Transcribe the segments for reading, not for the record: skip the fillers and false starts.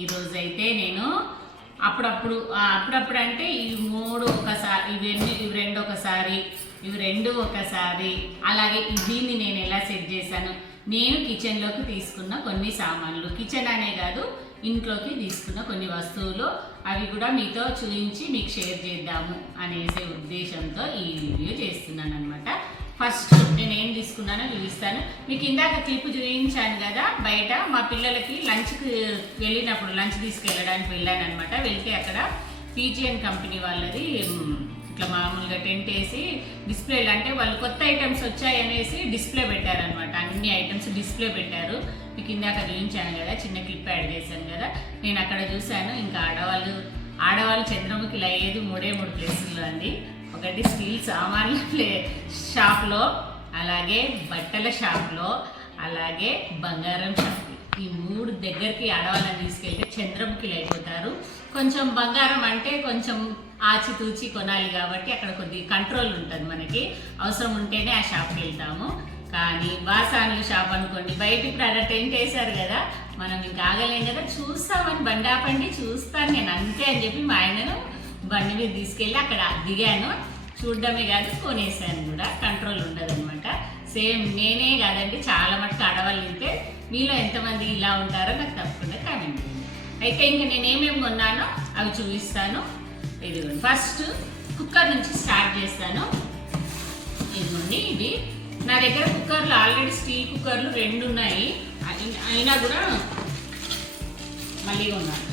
ఈరోజు అయితే నేను అప్పుడప్పుడు అంటే ఇవి 3 ఒకసారి, ఇవి 2 ఒకసారి, ఇవి 2 ఒకసారి, అలాగే దీన్ని నేను ఎలా సెట్ చేశాను, నేను కిచెన్లోకి తీసుకున్న కొన్ని సామాన్లు, కిచెన్ అనే కాదు ఇంట్లోకి తీసుకున్న కొన్ని వస్తువులు, అవి కూడా మీతో చూపించి మీకు షేర్ చేద్దాము అనేసే ఉద్దేశంతో ఈ వీడియో చేస్తున్నాను అనమాట. ఫస్ట్ నేను ఏం తీసుకున్నానో చూపిస్తాను మీకు. ఇందాక క్లిప్ చూపించాను కదా, బయట మా పిల్లలకి లంచ్కి వెళ్ళినప్పుడు లంచ్ తీసుకెళ్ళడానికి వెళ్ళాను అనమాట. వెళ్తే అక్కడ పీజీఎన్ కంపెనీ వాళ్ళది ఇట్లా మామూలుగా టెంట్ వేసి డిస్ప్లేలు, అంటే వాళ్ళు కొత్త ఐటమ్స్ వచ్చాయనేసి డిస్ప్లే పెట్టారనమాట. అన్ని ఐటమ్స్ డిస్ప్లే పెట్టారు. మీకు ఇందాక చూపించాను కదా, చిన్న క్లిప్ యాడ్ చేశాను కదా, నేను అక్కడ చూశాను. ఇంకా ఆడవాళ్ళు చంద్రముఖి ఇలా అయ్యేది 3 ప్లేసుల్లో అండి. ఒకటి స్టీల్ సామాన్ల షాప్లో, అలాగే బట్టల షాప్లో, అలాగే బంగారం షాప్. ఈ 3 దగ్గరికి ఆడవాళ్ళని తీసుకెళ్తే చంద్రముఖిలు అయిపోతారు. కొంచెం బంగారం అంటే కొంచెం ఆచితూచి కొనాలి కాబట్టి అక్కడ కొద్దిగా కంట్రోల్ ఉంటుంది మనకి. అవసరం ఉంటేనే ఆ షాప్కి వెళ్తాము. కానీ బాసానుల షాప్ అనుకోండి, బయట ఇప్పుడు అక్కడ టెంట్ వేశారు కదా, మనం ఇంకా ఆగలేం కదా, చూస్తామని బండి ఆపండి చూస్తాను నేను అంతే అని చెప్పి మా ఆయనను బండి మీద తీసుకెళ్ళి అక్కడ దిగాను. చూడడమే కాదు కొనేసాను కూడా. కంట్రోల్ ఉండదు అనమాట. సేమ్ నేనే కాదండి, చాలా మటుకు ఆడవాళ్ళు ఉంటే మీలో ఎంతమంది ఇలా ఉంటారో నాకు తప్పకుండా కామెంట్ చేయండి. అయితే ఇంకా నేను ఏమేమి కొన్నానో అవి చూపిస్తాను. ఇదిగోండి, ఫస్ట్ కుక్కర్ నుంచి స్టార్ట్ చేస్తాను. ఇదిగోండి, ఇది నా దగ్గర కుక్కర్లు ఆల్రెడీ స్టీల్ కుక్కర్లు 2 ఉన్నాయి. అయినా కూడా మళ్ళీ ఉన్నాను,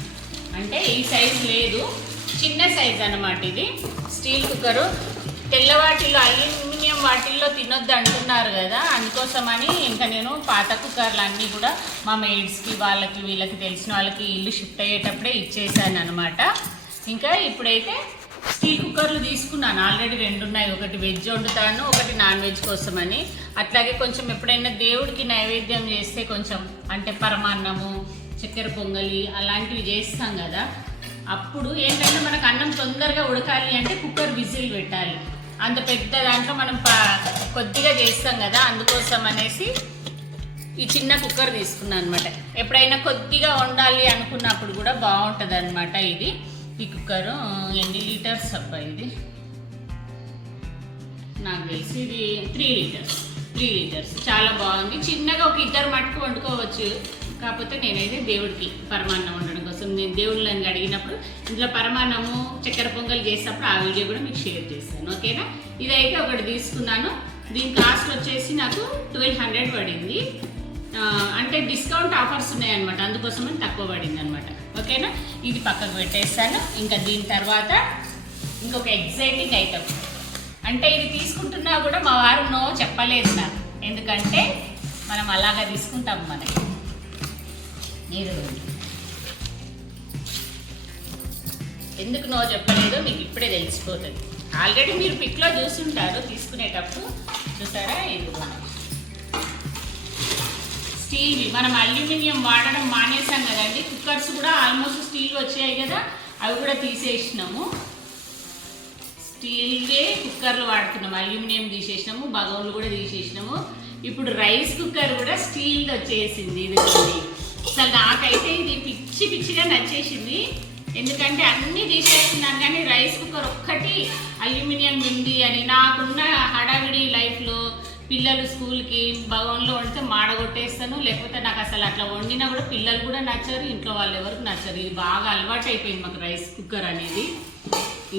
అంటే ఈ సైజు లేదు, చిన్న సైజ్ అన్నమాట. ఇది స్టీల్ కుక్కరు. తెల్ల వాటిల్లో, అల్యూమినియం వాటిల్లో తినొద్దు అంటున్నారు కదా, అందుకోసమని ఇంకా నేను పాత కుక్కర్లు అన్నీ కూడా మా మెయిడ్స్కి, వాళ్ళకి, వీళ్ళకి తెలిసిన వాళ్ళకి ఇల్లు షిఫ్ట్ అయ్యేటప్పుడే ఇచ్చేసాను అనమాట. ఇంకా ఇప్పుడైతే స్టీల్ కుక్కర్లు తీసుకున్నాను. ఆల్రెడీ 2 ఉన్నాయి. ఒకటి వెజ్ వండుతాను, ఒకటి నాన్ వెజ్ కోసమని. అట్లాగే కొంచెం ఎప్పుడైనా దేవుడికి నైవేద్యం చేస్తే కొంచెం, అంటే పరమాన్నము, చక్కెర పొంగలి అలాంటివి చేస్తాం కదా, అప్పుడు ఏంటంటే మనకు అన్నం తొందరగా ఉడకాలి అంటే కుక్కర్ విజిల్ పెట్టాలి. అంత పెద్ద దాంట్లో మనం కొద్దిగా చేస్తాం కదా, అందుకోసం అనేసి ఈ చిన్న కుక్కర్ తీసుకున్నాను అనమాట. ఎప్పుడైనా కొద్దిగా వండాలి అనుకున్నప్పుడు కూడా బాగుంటుంది అనమాట. ఇది ఈ కుక్కరు ఎన్ని లీటర్స్ అబ్బా, ఇది నాకు తెలిసి ఇది 3 లీటర్స్. చాలా బాగుంది. చిన్నగా ఒక 2 మటుకు వండుకోవచ్చు. కాకపోతే నేనైతే దేవుడికి పరమాన్నం వండడం కోసం నేను దేవుళ్ళని అడిగినప్పుడు ఇంట్లో పరమాన్నము, చక్కెర పొంగల్ చేసినప్పుడు ఆ వీడియో కూడా మీకు షేర్ చేస్తాను. ఓకేనా? ఇదైతే ఒకటి తీసుకున్నాను. దీని కాస్ట్ వచ్చేసి నాకు 1200 పడింది. అంటే డిస్కౌంట్ ఆఫర్స్ ఉన్నాయన్నమాట, అందుకోసమని తక్కువ పడింది అనమాట. ఓకేనా? ఇది పక్కకు పెట్టేస్తాను. ఇంకా దీని తర్వాత ఇంకొక ఎగ్జైటింగ్ ఐటమ్, అంటే ఇది తీసుకుంటున్నా కూడా మా వారు నో చెప్పలేదు నాకు, ఎందుకంటే మనం అలాగా తీసుకుంటాం. మనకి ఎందుకు నో చెప్పలేదు మీకు ఇప్పుడే తెలిసిపోతుంది. ఆల్రెడీ మీరు పిక్లో చూసుంటారు తీసుకునేటప్పుడు, చూసారా? ఇది స్టీల్, మనం అల్యూమినియం వాడడం మానేసాం కదండి. కుక్కర్స్ కూడా ఆల్మోస్ట్ స్టీల్ వచ్చాయి కదా, అవి కూడా తీసేసినాము. స్టీల్వే కుక్కర్లు వాడుతున్నాము, అల్యూమినియం తీసేసినాము, బగోన్లు కూడా తీసేసినాము. ఇప్పుడు రైస్ కుక్కర్ కూడా స్టీల్ వచ్చేసింది. ఇది అసలు నాకైతే ఇది పిచ్చిగా నచ్చేసింది. ఎందుకంటే అన్నీ తీసేస్తున్నాను కానీ రైస్ కుక్కర్ ఒక్కటి అల్యూమినియం ఉంది అని. నాకున్న హడావిడి లైఫ్లో పిల్లలు స్కూల్కి బగోన్లో వండితే మాడగొట్టేస్తాను, లేకపోతే నాకు అసలు అట్లా వండినా కూడా పిల్లలు కూడా నచ్చరు, ఇంట్లో వాళ్ళు ఎవరికి నచ్చరు. ఇది బాగా అలవాటు అయిపోయింది మాకు రైస్ కుక్కర్ అనేది.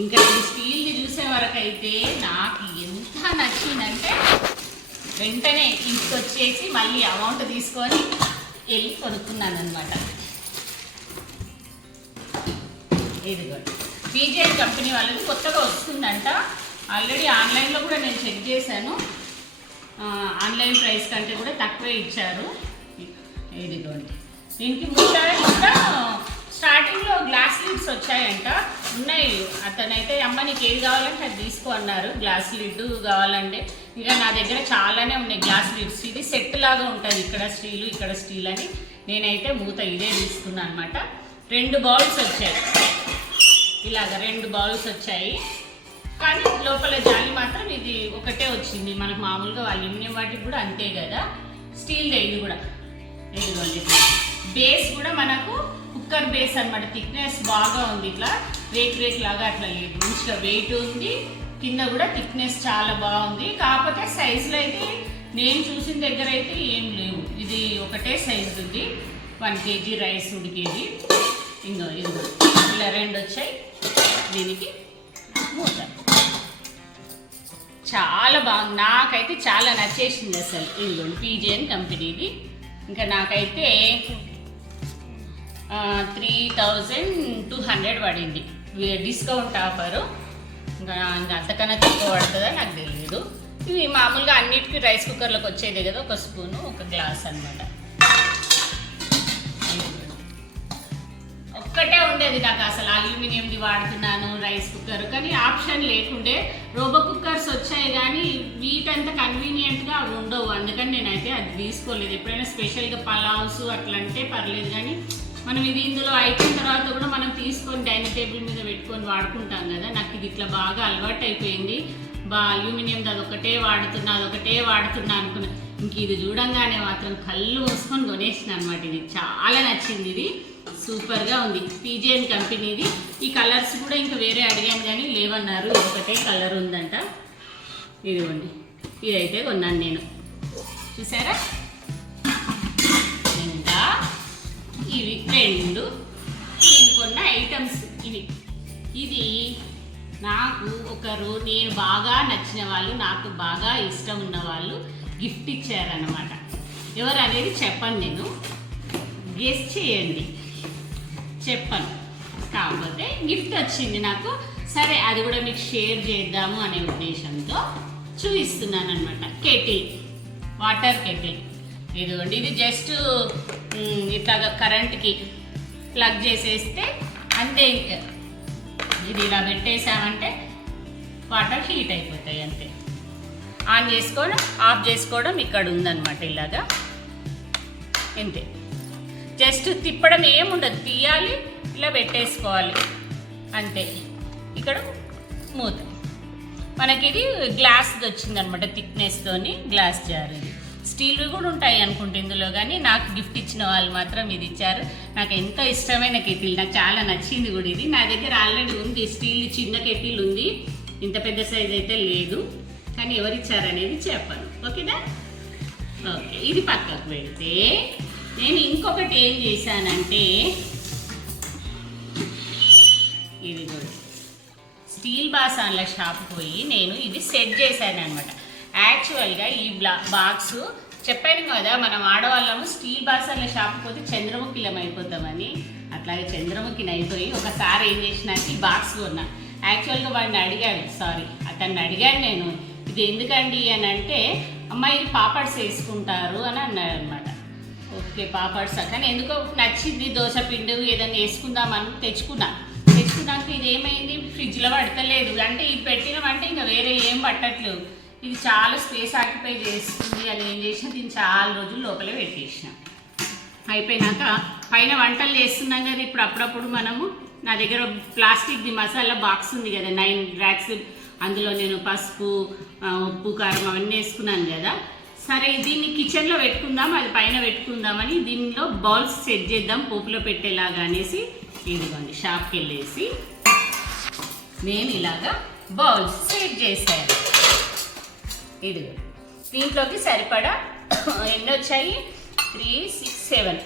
ఇంకా ఈ స్టీల్ది చూసే వరకు అయితే నాకు ఎంత నచ్చిందంటే వెంటనే ఇంటికి వచ్చేసి మళ్ళీ అమౌంట్ తీసుకొని వెళ్ళి కొనుక్కున్నాను అనమాట. ఇదిగో పీజీఎన్ కంపెనీ వాళ్ళది కొత్తగా వస్తుందంట. ఆల్రెడీ ఆన్లైన్లో కూడా నేను చెక్ చేశాను, ఆన్లైన్ ప్రైస్ కంటే కూడా తక్కువే ఇచ్చారు. ఇదిగోండి, దీనికి కూడా స్టార్టింగ్లో గ్లాస్ లిడ్స్ వచ్చాయంట. ఉన్నాయి, అతనైతే అమ్మ నీకు ఏది కావాలంటే అది తీసుకో అన్నారు. గ్లాస్ లిడ్ కావాలంటే ఇక నా దగ్గర చాలానే ఉన్నాయి గ్లాస్ లిడ్స్. ఇది సెట్ లాగా ఉంటుంది, ఇక్కడ స్టీలు ఇక్కడ స్టీల్ అని. నేనైతే మూత ఇదే తీసుకున్నాను అనమాట. 2 బౌల్స్ వచ్చాయి, ఇలాగ 2 బౌల్స్ వచ్చాయి. కానీ లోపల జాలి మాత్రం ఇది ఒకటే వచ్చింది. మనకు మామూలుగా అల్యూమినియం వాటికి కూడా అంతే కదా, స్టీల్దే ఇది కూడా. ఇదిగోండి, బేస్ కూడా మనకు కుక్కర్ బేస్ అన్నమాట. థిక్నెస్ బాగా ఉంది, ఇట్లా రేక్ లాగా అట్లా లేదు, మంచిగా వెయిట్ ఉంది. కింద కూడా థిక్నెస్ చాలా బాగుంది. కాకపోతే సైజులో అయితే నేను చూసిన దగ్గర అయితే ఏం లేవు. ఇది ఒకటే సైజు ఉంది. 1 kg రైస్ ఉడికేది. ఇంకో ఇలా 2 వచ్చాయి. దీనికి మూత. చాలా బాగుంది, నాకైతే చాలా నచ్చేసింది అసలు. ఇదిగోండి పీజియన్ కంపెనీది. ఇంకా నాకైతే 3200 పడింది, డిస్కౌంట్ ఆఫరు. ఇంకా అంతకన్నా తక్కువ పడుతుందా నాకు తెలియదు. ఇవి మామూలుగా అన్నిటికీ రైస్ కుక్కర్లోకి వచ్చేది కదా, 1 స్పూను 1 గ్లాస్ అనమాట. ఒక్కటే ఉండేది నాకు అసలు, అల్యూమినియంది వాడుతున్నాను రైస్ కుక్కర్, కానీ ఆప్షన్ లేకుండే. రోబో కుక్కర్స్ వచ్చాయి కానీ వీటంత కన్వీనియంట్గా అవి ఉండవు. అందుకని నేనైతే అది తీసుకోలేదు. ఎప్పుడైనా స్పెషల్గా పలావ్స్ అట్లా అంటే పర్లేదు, కానీ మనం ఇది ఇందులో అయిపోయిన తర్వాత కూడా మనం తీసుకొని డైనింగ్ టేబుల్ మీద పెట్టుకొని వాడుకుంటాం కదా. నాకు ఇది ఇట్లా బాగా అలవాటు అయిపోయింది. అల్యూమినియం అదొకటే వాడుతున్నా అనుకున్నా. ఇంక ఇది చూడంగానే మాత్రం కళ్ళు మూసుకొని కొనేసిన అనమాట. ఇది చాలా నచ్చింది, ఇది సూపర్గా ఉంది. పీజియన్ కంపెనీది. ఈ కలర్స్ కూడా ఇంకా వేరే అడిగాను కానీ లేవన్నారు, ఒకటే కలర్ ఉందంట. ఇదిగోండి, ఇదైతే కొన్నాను నేను, చూసారా. ఇంకా ఇవి 2 నేను కొన్న ఐటమ్స్ ఇవి. ఇది నాకు నేను బాగా నచ్చిన వాళ్ళు, నాకు బాగా ఇష్టం ఉన్న వాళ్ళు గిఫ్ట్ ఇచ్చారనమాట. ఎవరు అనేది చెప్పను, నేను గెస్ చేయండి. చెప్పను, కాకపోతే గిఫ్ట్ వచ్చింది నాకు. సరే అది కూడా మీకు షేర్ చేద్దాము అనే ఉద్దేశంతో చూపిస్తున్నాను అనమాట. Kettle, water kettle. ఇదిగోండి, ఇది జస్ట్ ఇట్లాగా కరెంట్కి ప్లగ్ చేసేస్తే అంతే. ఇంకా ఇది ఇలా పెట్టేసామంటే వాటర్ హీట్ అయిపోతాయి అంతే. ఆన్ చేసుకోవడం, ఆఫ్ చేసుకోవడం ఇక్కడ ఉందన్నమాట. ఇలాగా అంతే, జస్ట్ తిప్పడం ఏముండదు, తీయాలి, ఇలా పెట్టేసుకోవాలి అంతే. ఇక్కడ మూత. మనకి ఇది గ్లాస్ది వచ్చిందనమాట, థిక్నెస్తోని గ్లాస్ జార్. ఇది స్టీల్వి కూడా ఉంటాయి అనుకుంటే ఇందులో, కానీ నాకు గిఫ్ట్ ఇచ్చిన వాళ్ళు మాత్రం ఇది ఇచ్చారు. నాకు ఎంతో ఇష్టమైన కెటిల్, నాకు చాలా నచ్చింది కూడా. ఇది నా దగ్గర ఆల్రెడీ ఉంది, స్టీల్ చిన్న కెటిల్ ఉంది, ఇంత పెద్ద సైజ్ అయితే లేదు. కానీ ఎవరిచ్చారనేది చెప్పను, ఓకేనా. ఓకే, ఇది పక్కకు పెడితే నేను ఇంకొకటి ఏం చేశానంటే, ఇది కూడా స్టీల్ బాసాన్ల షాప్ పోయి నేను ఇది సెట్ చేశాను అనమాట. యాక్చువల్గా ఈ బాక్స్ చెప్పాను కదా, మనం ఆడవాళ్ళము స్టీల్ బాసాన్ల షాప్ పోతే చంద్రముఖిలం అయిపోతామని. అట్లాగే చంద్రముఖిని అయిపోయి ఒకసారి ఏం చేసినాక ఈ బాక్స్ కొన్నా. యాక్చువల్గా వాడిని అడిగాను, అతన్ని అడిగాను నేను, ఇది ఎందుకండి అని అంటే, అమ్మ ఇది పాపడ్స్ వేసుకుంటారు అని అన్నాడు అనమాట. ఓకే పాపడ్స్, కానీ ఎందుకో నచ్చింది, దోశ పిండి ఏదైనా వేసుకుందామని తెచ్చుకున్నాక ఇది ఏమైంది, ఫ్రిడ్జ్లో పడతలేదు. అంటే ఇది పెట్టినామంటే ఇంకా వేరే ఏం పట్టట్లేదు. ఇది చాలా స్పేస్ ఆక్యుపై చేస్తుంది అని ఏం చేసినా దీన్ని చాలా రోజులు లోపలే పెట్టేసిన. అయిపోయినాక పైన వంటలు చేస్తున్నాం కదా, ఇప్పుడు అప్పుడప్పుడు మనము, నా దగ్గర ప్లాస్టిక్ది మసాలా బాక్స్ ఉంది కదా, 9 racks, అందులో నేను పసుపు, ఉప్పు, కారం అవన్నీ వేసుకున్నాను కదా. సరే దీన్ని కిచెన్లో పెట్టుకుందాం, అది పైన పెట్టుకుందామని దీనిలో బౌల్స్ సెట్ చేద్దాం పోపులో పెట్టేలాగా అనేసి, ఇదిగోండి షాప్కి వెళ్ళేసి నేను ఇలాగా బౌల్స్ సెట్ చేశాను. ఇదిగో దీంట్లోకి సరిపడా ఎన్ని వచ్చాయి, 3, 6,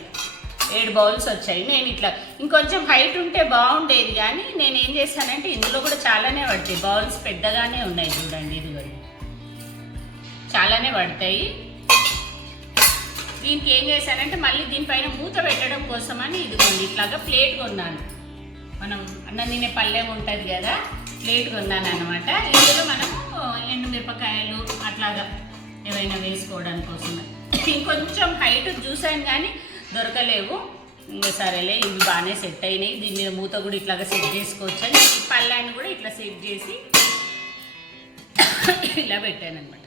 7 బౌల్స్ వచ్చాయి. నేను ఇట్లా ఇంకొంచెం హైట్ ఉంటే బాగుండేది, కానీ నేను ఏం చేశానంటే ఇందులో కూడా చాలానే పడతాయి, బౌల్స్ పెద్దగానే ఉన్నాయి చూడండి. ఇదిగో చాలానే పడతాయి. దీనికి ఏం చేశానంటే మళ్ళీ దీనిపైన మూత పెట్టడం కోసమని ఇదిగోండి ఇట్లాగా ప్లేట్ కొన్నాను. మనం అన్నం తినే పళ్ళెం ఉంటుంది కదా, ప్లేట్ కొన్నాను అనమాట. ఇందులో మనము ఎండుమిరపకాయలు అట్లాగా ఏవైనా వేసుకోవడం కోసం. ఇంకొంచెం హైట్ చూసాను కానీ దొరకలేవు. ఇంకా సరేలే, ఇవి బాగానే సెట్ అయినాయి, దీని మీద మూత కూడా ఇట్లాగా సెట్ చేసుకోవచ్చు అని పళ్ళాన్ని కూడా ఇట్లా సెట్ చేసి ఇలా పెట్టాను అనమాట.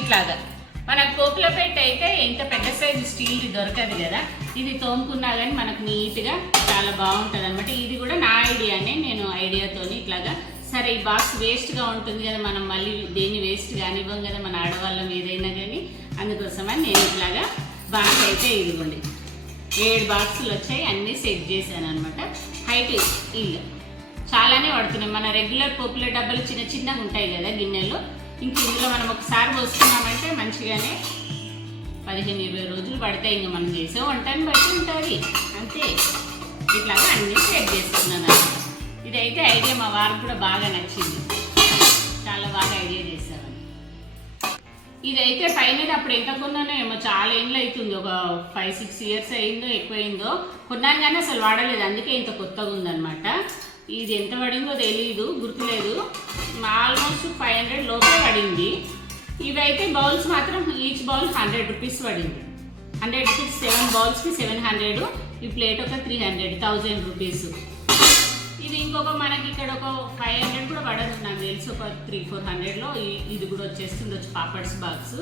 ఇట్లాగా మనకు పోపుల పెట్టి అయితే ఇంత పెద్ద సైజు స్టీల్ది దొరకదు కదా, ఇది తోముకున్నా కానీ మనకు నీట్గా చాలా బాగుంటుంది అనమాట. ఇది కూడా నా ఐడియానే, నేను ఐడియాతోని ఇట్లాగా. సరే ఈ బాక్స్ వేస్ట్గా ఉంటుంది కదా, మనం మళ్ళీ దేన్ని వేస్ట్ కానివ్వం కదా, మన ఆడవాళ్ళం ఏదైనా కానీ అందుకోసమని నేను ఇట్లాగా బాక్స్ అయితే ఇదిగోండి 7 బాక్సులు వచ్చాయి, అన్నీ సెట్ చేశాను అనమాట. హైట్ ఇల్లు చాలానే పడుతున్నాయి. మన రెగ్యులర్ పోపుల డబ్బాలు చిన్న చిన్నగా ఉంటాయి కదా గిన్నెలు, ఇంక ఇందులో మనం ఒకసారి పోసుకున్నామంటే మంచిగానే 15-20 రోజులు పడతాయి. ఇంకా మనం చేసే వంటని బట్టి ఉంటుంది అంతే. ఇట్లాగా అన్నీ సెట్ చేసుకున్నాను అనమాట. ఇదైతే ఐడియా మా వారికి కూడా బాగా నచ్చింది, చాలా బాగా ఐడియా చేశామని. ఇదైతే ఫైనల్ అప్పుడు ఎంత కొన్నానో ఏమో, చాలా ఏళ్ళు అవుతుంది, ఒక 5-6 ఇయర్స్ అయిందో ఎక్కువైందో కొన్నాను, కానీ అసలు వాడలేదు, అందుకే ఇంత కొత్తగా ఉందన్నమాట. ఇది ఎంత పడిందో తెలీదు, గుర్తులేదు, ఆల్మోస్ట్ 500 లోపే పడింది. ఇవైతే బౌల్స్ మాత్రం ఈచ్ బౌల్ 100 రూపీస్ పడింది. 100 రూపీస్ 7 బౌల్స్కి 700, ఈ ప్లేట్ ఒక 300, 1000 రూపీస్. ఇది ఇంకొక మనకి ఇక్కడ ఒక 500 కూడా పడదు నాకు తెలిసి, ఒక 300-400లో ఇది కూడా వచ్చేస్తుండొచ్చు పాపడ్స్ బాక్స్.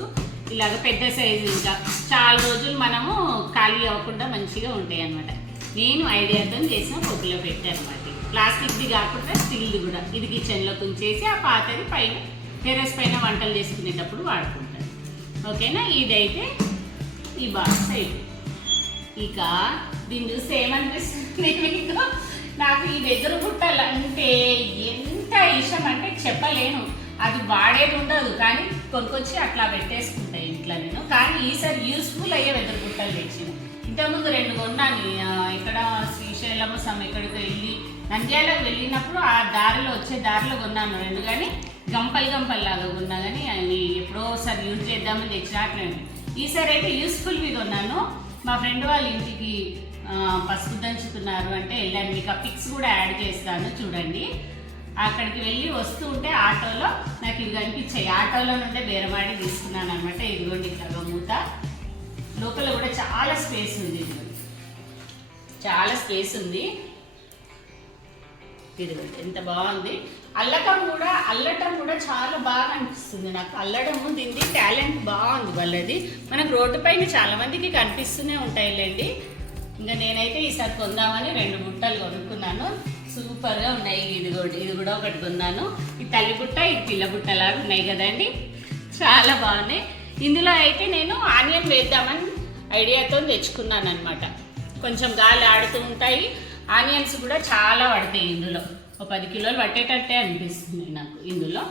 ఇలాగ పెద్ద సైజు, ఇంకా చాలా రోజులు మనము ఖాళీ అవ్వకుండా మంచిగా ఉంటాయి అన్నమాట. నేను ఐడియాతో చేసిన పొగ్గులో పెట్టాను అనమాట. ప్లాస్టిక్ది కాకుండా స్టీల్ది కూడా. ఇది కిచెన్లో ఉంచేసి ఆ పాతది పైన టెర్రస్ పైన వంటలు చేసుకునేటప్పుడు వాడుకుంటాను. ఓకేనా, ఇదైతే ఈ బాక్స్ అయితే. ఇక దీన్ని చూస్తే ఏమనిపిస్తుంది మీకు, నాకు ఈ వెదురు బుట్టలు అంటే ఎంత ఇష్టం అంటే చెప్పలేను. అది వాడేది ఉండదు, కానీ కొనుక్కొచ్చి అట్లా పెట్టేసుకుంటాయి ఇంట్లో నేను. కానీ ఈసారి యూస్ఫుల్ అయ్యే వెదురు బుట్టలు తెచ్చిన. ఇంతకుముందు 2 కొన్నాను, ఇక్కడ శ్రీశైలం ఎక్కడికి వెళ్ళి నంద్యాలకు వెళ్ళినప్పుడు ఆ దారిలో వచ్చే దారిలో కొన్నాను 2, కానీ గంపల్లాగా కొన్నా, కానీ అవి ఎప్పుడో ఒకసారి యూజ్ చేద్దామని తెచ్చినట్లేదు. ఈసారి అయితే యూస్ఫుల్వి కొన్నాను. మా ఫ్రెండ్ వాళ్ళ ఇంటికి పసుపు దంచుతున్నారు అంటే వెళ్ళాను, మీకు ఆ పిక్స్ కూడా యాడ్ చేస్తాను చూడండి. అక్కడికి వెళ్ళి వస్తూ ఉంటే ఆటోలో నాకు ఇవి కనిపించాయి, ఆటోలో నుండే బేరమాడి తీసుకున్నాను అనమాట. ఇదిగోండి ఇట్లా మూత, లోపల కూడా చాలా స్పేస్ ఉంది, ఇదిగోండి చాలా స్పేస్ ఉంది. ఇదిగోండి ఎంత బాగుంది. అల్లటం కూడా చాలా బాగా అనిపిస్తుంది నాకు. అల్లడము దీన్ని టాలెంట్ బాగుంది వాళ్ళది. మనకు రోడ్డు పైన చాలా మందికి కనిపిస్తూనే ఉంటాయిలేండి. ఇంకా నేనైతే ఈసారి కొందామని 2 బుట్టలు కొనుక్కున్నాను, సూపర్గా ఉన్నాయి. ఇది కూడా ఒకటి కొన్నాను. ఈ తల్లి బుట్ట, ఈ పిల్ల బుట్టలాగా ఉన్నాయి కదండి, చాలా బాగున్నాయి. ఇందులో అయితే నేను ఆనియన్ వేద్దామని ఐడియాతో తెచ్చుకున్నాను అనమాట. కొంచెం గాలి ఆడుతూ ఉంటాయి, ఆనియన్స్ కూడా చాలా పడతాయి ఇందులో, ఒక 10 కిలోలు పట్టేటట్టే అనిపిస్తుంది నాకు ఇందులో.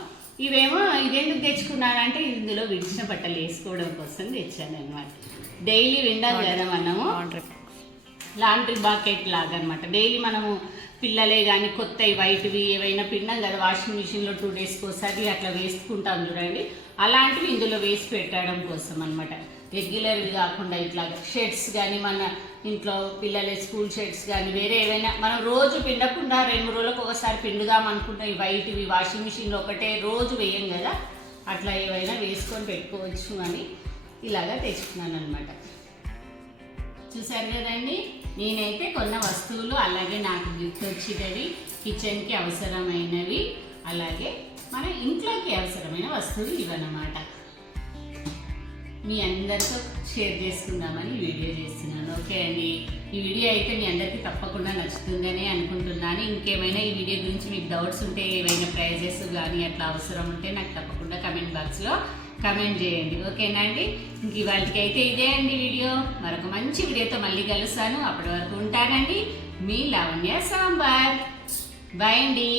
ఇవేమో ఇదెందుకు తెచ్చుకున్నానంటే ఇందులో విడిచిన బట్టలు వేసుకోవడం కోసం తెచ్చాను అనమాట. డైలీ విండాలి కదా మనము, లాండ్రీ బాకెట్ లాగా అనమాట. డైలీ మనము పిల్లలే కానీ కొత్తవి వైట్వి ఏవైనా పిండాం కదా వాషింగ్ మిషన్లో 2 డేస్కి ఒకసారి అట్లా వేసుకుంటాం చూడండి, అలాంటివి ఇందులో వేసి పెట్టడం కోసం అనమాట. రెగ్యులర్వి కాకుండా ఇట్లా షర్ట్స్ కానీ, మన ఇంట్లో పిల్లలే స్కూల్ షర్ట్స్ కానీ, వేరే ఏవైనా మనం రోజు పిండకుండా 2-3 రోజులకు ఒకసారి పిండుదాం అనుకుంటాం, ఈ వైట్వి వాషింగ్ మిషన్లో ఒకటే రోజు వేయం కదా, అట్లా ఏవైనా వేసుకొని పెట్టుకోవచ్చు అని ఇలాగా తెచ్చుకున్నాను అనమాట. చూసారు కదండి, నేనైతే కొన్న వస్తువులు, అలాగే నాకు గిఫ్ట్ వచ్చేటవి, కిచెన్కి అవసరమైనవి, అలాగే మన ఇంట్లోకి అవసరమైన వస్తువులు ఇవన్నమాట. మీ అందరితో షేర్ చేసుకుందామని వీడియో చేస్తున్నాను. ఓకే అండి, ఈ వీడియో అయితే మీ అందరికీ తప్పకుండా నచ్చుతుందని అనుకుంటున్నాను. ఇంకేమైనా ఈ వీడియో గురించి మీకు డౌట్స్ ఉంటే, ఏవైనా ప్రైజెస్ కానీ అట్లా అవసరం ఉంటే నాకు తప్పకుండా కమెంట్ బాక్స్లో కమెంట్ చేయండి. ఓకేనా అండి, ఇంక ఇవాళకి అయితే ఇదే అండి వీడియో. మరొక మంచి వీడియోతో మళ్ళీ కలుస్తాను. అప్పటి వరకు ఉంటానండి, మీ లావణ్య సాంబార్. బాయ్ అండి.